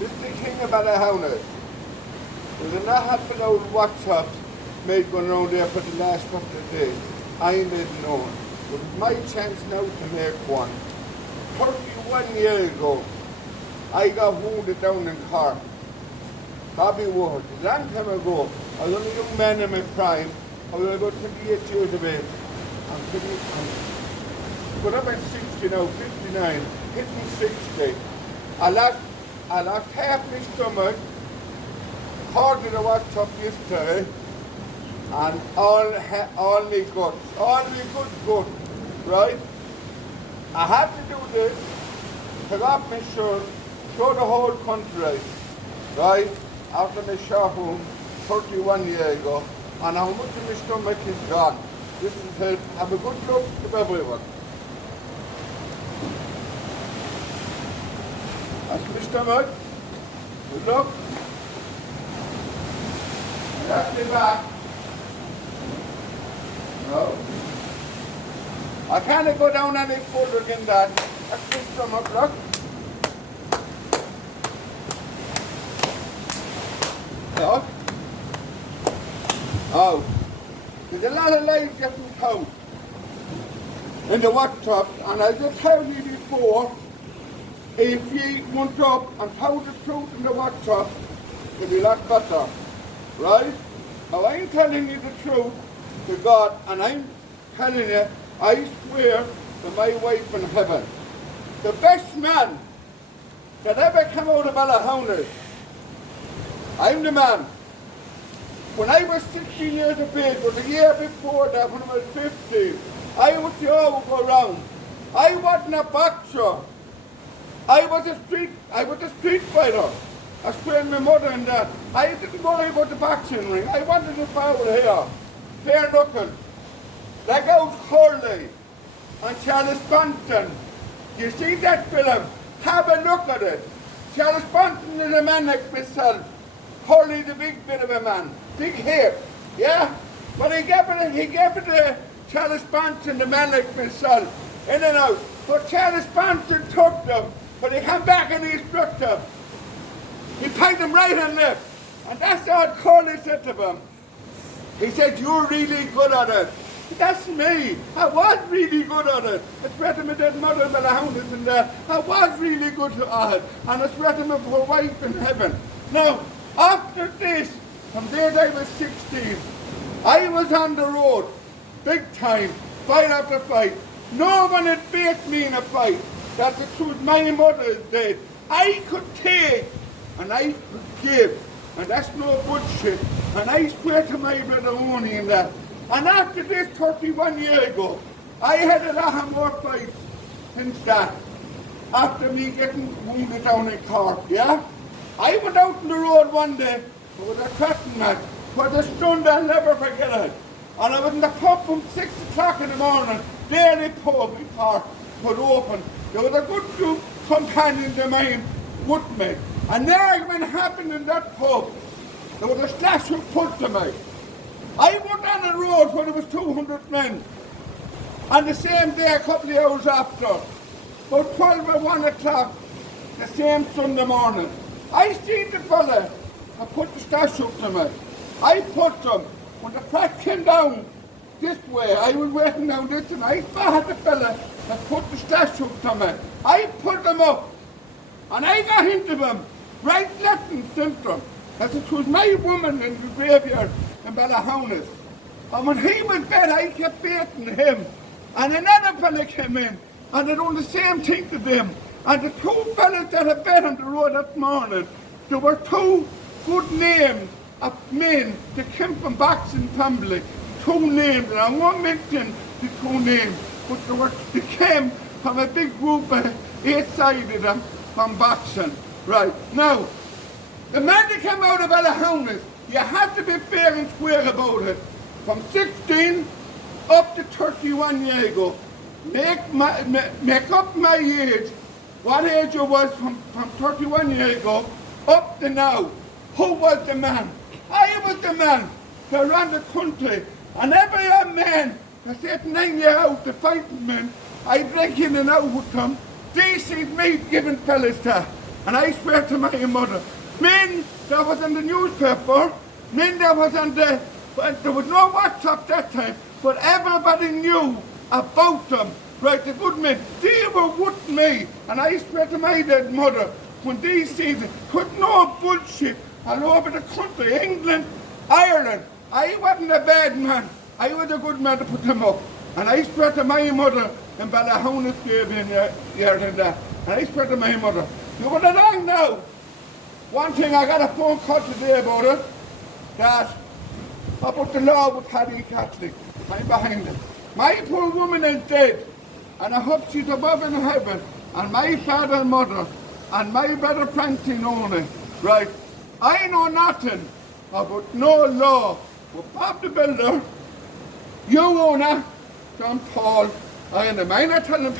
This is the king of Ballahoney. There's not happened old WhatsApp made going around there for the last couple of days. I made known. It was my chance now to make one. 31 years ago, I got wounded down in Cork. Bobby Ward, a long time ago. I was only a young man in my prime. I was about 28 years of age. But I'm at 60 now, 59, hitting 60. I lost half my stomach, according to what's up yesterday, and all my good guts, right? I had to do this, take off my shirt, show the whole country, right? After my shot home 31 years ago, and how much of my stomach is gone. This is it. Have a good look to everyone. That's my stomach. Good look. And that's my back. No. I can't go down any further than that. That's my stomach, look. Look. Oh. There's a lot of lives getting out in the WhatsApp, and I just told you before, if you went up and told the truth in the WhatsApp, it'd be a lot better, right? Now I'm telling you the truth to God, and I'm telling you, I swear to my wife in heaven, the best man that ever came out of Ballahoney, I'm the man. When I was 16 years of age, or the year before that, when I was 15, I was the all go around. I wasn't a boxer. I was a street fighter. I swear my mother and that. I didn't worry about the boxing ring. I wanted to foul here, bare knuckle, like out Hurley and Charles Banton. You see that film? Have a look at it. Charles Banton is a man like myself. Hurley's a big bit of a man. Big hair, yeah? But he gave it to Charles Banton, the man like myself, in and out. But Charles Banton took them, but he came back and he struck them. He paid them right and left. And that's what Curly said to him. He said, you're really good at it. That's me. I was really good at it. I swear to my dead mother and the hounds and that. I was really good at it. And I swear to my poor wife in heaven. Now, after this, from there I was 16, I was on the road, big time, fight after fight. No one had beat me in a fight. That's the truth. My mother is dead. I could take and I could give, and that's no bullshit. And I swear to my brother only in that. And after this, 31 years ago, I had a lot of more fights since that. After me getting wounded down in Cork, yeah? I went out on the road one day with a cotton match for the stund I'll never forget it. And I was in the pub from 6 o'clock in the morning, daily pub in Cork was open. There was a good few companions of mine with me. And the argument happened in that pub. There was a slash who put to me. I went on the road where there was 200 men. And the same day, a couple of hours after, about 12 or 1 o'clock, the same Sunday morning, I seen the fella I put the stash up to me. I put them. When the crack came down this way, I was waiting down this and I spotted the fella that put the stash up to me. I put them up and I got into them, right, left and centre. As it was my woman in the graveyard in Ballahoney. And when he was dead, I kept beating him. And another fella came in and they done the same thing to them. And the two fellas that had bet on the road that morning, there were two good names of men that came from boxing family. Two names, and I won't mention the two names, but they came from a big group of 8 of them from boxing. Right, now, the man that came out of Ballahoney, you have to be fair and square about it. From 16 up to 31 years ago, make up my age, what age I was from 31 years ago up to now. Who was the man? I was the man that ran the country. And every man that said 9 years out, the fighting men, I drink in and out with them. Decent meat giving fellas to. And I swear to my mother, men that was in the newspaper, men that was on the, but there was no WhatsApp that time, but everybody knew about them. Right, the good men, they were with me. And I swear to my dead mother, when these things, put no bullshit all over the country, England, Ireland. I wasn't a bad man. I was a good man to put them up. And I swear to my mother, in Ballahonus gave in here and that. And I swear to my mother, you were along now. One thing, I got a phone call today about it, that about the law with Paddy Catholic. I'm behind it. My poor woman is dead. And I hope she's above in heaven, and my father and mother, and my brother Francine only, right? I know nothing about no law. But Bob the Builder, you owner, John Paul, I am not telling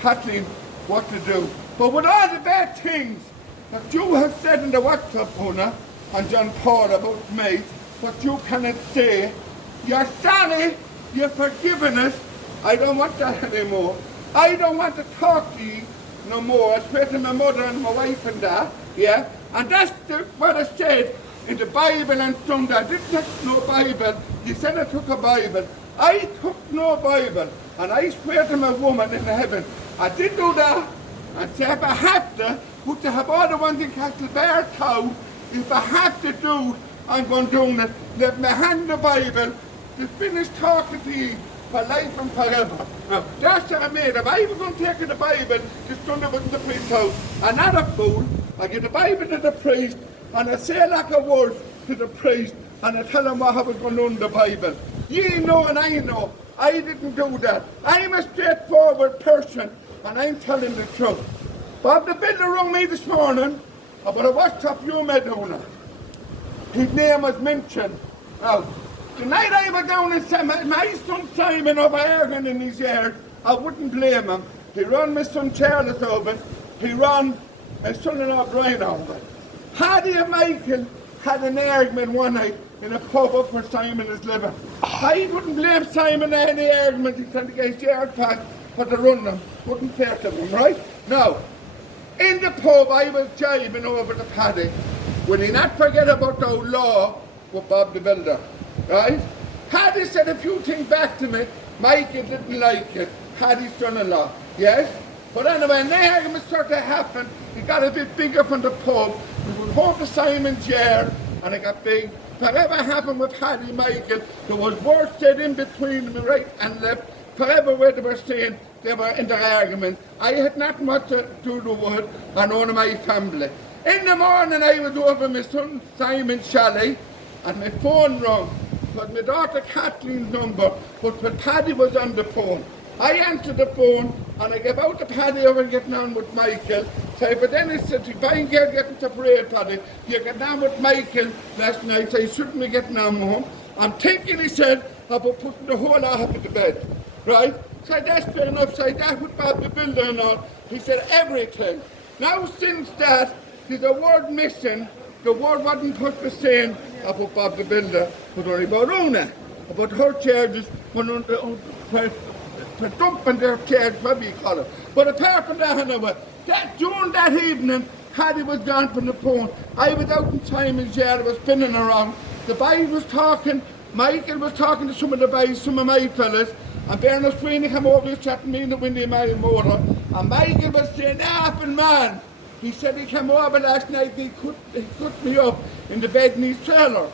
Kathleen what to do. But with all the bad things that you have said in the WhatsApp owner, and John Paul about me, what you cannot say, you're sorry, you're forgiven us. I don't want that anymore. I don't want to talk to you no more. I swear to my mother and my wife and that, yeah? And that's what I said in the Bible and Sunday. I didn't take no Bible. You said I took a Bible. I took no Bible. And I swear to my woman in heaven, I did do that. And say if I have to, would to have all the ones in Castlebar town, if I have to do, I'm going to do it. Let me hand the Bible to finish talking to you for life and forever. Now, that's what I made. If I was going to take the Bible, just done it with the priest's house. I'm not a fool. I give the Bible to the priest, and I say like a word to the priest, and I tell him what I was going to do in the Bible. You know and I know. I didn't do that. I'm a straightforward person, and I'm telling the truth. Bob the Builder rang me this morning about a WhatsApp you made on. His name was mentioned. Now, the night I was down in my son Simon over Ergon in his yard, I wouldn't blame him. He run my son Charles over, he run my son-in-law Brian over. Paddy and Michael had an argument one night in a pub up where Simon is living. I wouldn't blame Simon any argument, he sent the guy's yard pack for the run them. Wouldn't care to them, right? Now, in the pub I was jibing over to Paddy. Will he not forget about the law with Bob the Builder? Right? Paddy said a few things back to me. Michael didn't like it. Paddy's son-in-law. Yes? But anyway, when the argument started to happen, it got a bit bigger from the pub. We went home to Simon's yard, and it got big. Whatever happened with Paddy and Michael, there was words said in between them, right and left. Forever where they were saying they were in their argument. I had nothing much to do with it, and one of my family. In the morning, I was over my son Simon's chalet, and my phone rang. It was my daughter Kathleen's number, but when Paddy was on the phone. I answered the phone, and I gave out to Paddy over getting on with Michael. So, but then he said, if I ain't getting separated, Paddy, you get on with Michael last night, so you shouldn't be getting on with him. I'm thinking, he said, about putting the whole lot up to bed, right? So that's fair enough, so that with Bob the Builder and all. He said everything. Now since that, there's a word missing. The word wasn't put the same about Bob the Builder, but only about Una, about her charges, for dumping their charges, whatever you call it. But apart from that, anyway, during that evening, Paddy was gone from the phone. I was out in Simon's yard, I was spinning around. The boy was talking, Michael was talking to some of the boys, some of my fellas, and Bernard Sweeney came over and chatting me in the window of my motor, and Michael was saying, "Appin man." He said he came over last night, he cut me up in the bed in his trailer.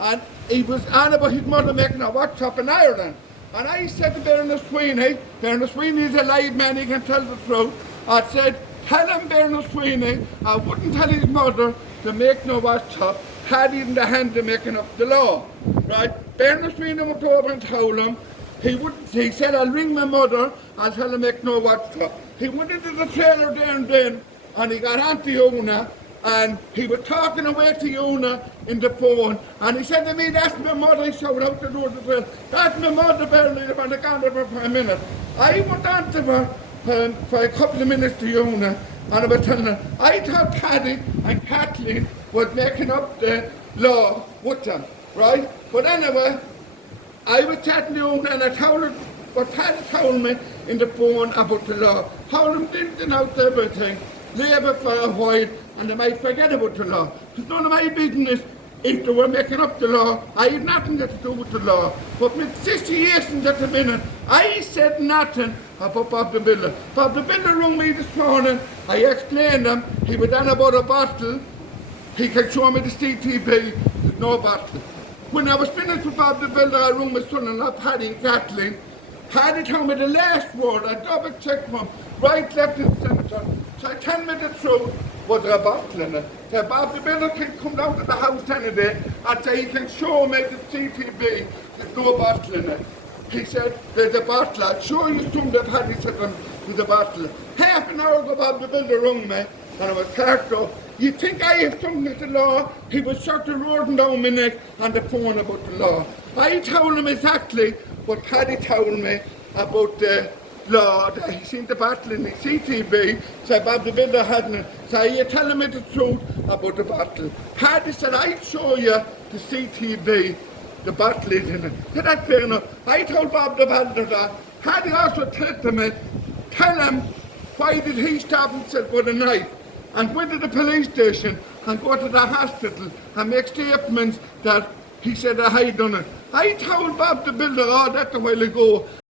And he was on about his mother making a WhatsApp in Ireland. And I said to Bernard Sweeney is a live man, he can tell the truth. I said, tell him Bernard Sweeney, I wouldn't tell his mother to make no WhatsApp, had he in the hand of making up the law. Right? Bernard Sweeney went over and told him, he said, I'll ring my mother, I'll tell her make no WhatsApp. He went into the trailer there and then, and he got on to Una, and he was talking away to Una in the phone, and he said to me, that's my mother. He shouted out the door of the trailer, that's my mother, barely, and I can't have her for a minute. I went on to her for a couple of minutes to Una, and I was telling her, I thought Paddy and Kathleen was making up the law with them, right? But anyway, I was chatting to Una, and I told her what Paddy told me in the phone about the law, how them didn't out everything. leave it for a while and they might forget about the law. It's none of my business if they were making up the law. I had nothing to do with the law. But with situations at the minute, I said nothing about Bob the Builder. Bob the Builder rung me this morning. I explained him. He was on about a bottle. He can show me the CTV. There's no bottle. When I was finished with Bob the Builder, I rung my son-in-law, Paddy and Kathleen. Paddy told me the last word. I double-checked him. Right, left and centre. So I tell me the truth. Was there a bottle in it? So Bob the Builder can come down to the house any day and say he can show me the CTV. There's no bottle in it. He said, there's a bottle. I'll show you some that Paddy said there's a bottle. Half an hour ago Bob the Builder rung me and I was parked up. You think I have something with the law? He was short of roaring down my neck on the phone about the law. I told him exactly what Paddy told me about the law. He seen the bottle in the CTV, so Bob the Builder hadn't it. So you're telling me the truth about the bottle. Paddy said, I'd show you the CTV, the bottle is in it. So that's fair enough. I told Bob the Builder that. Paddy also said to me, tell him, why did he stop himself with a knife and went to the police station and go to the hospital and make statements that he said I had done it. I told Bob the Builder all that a while ago.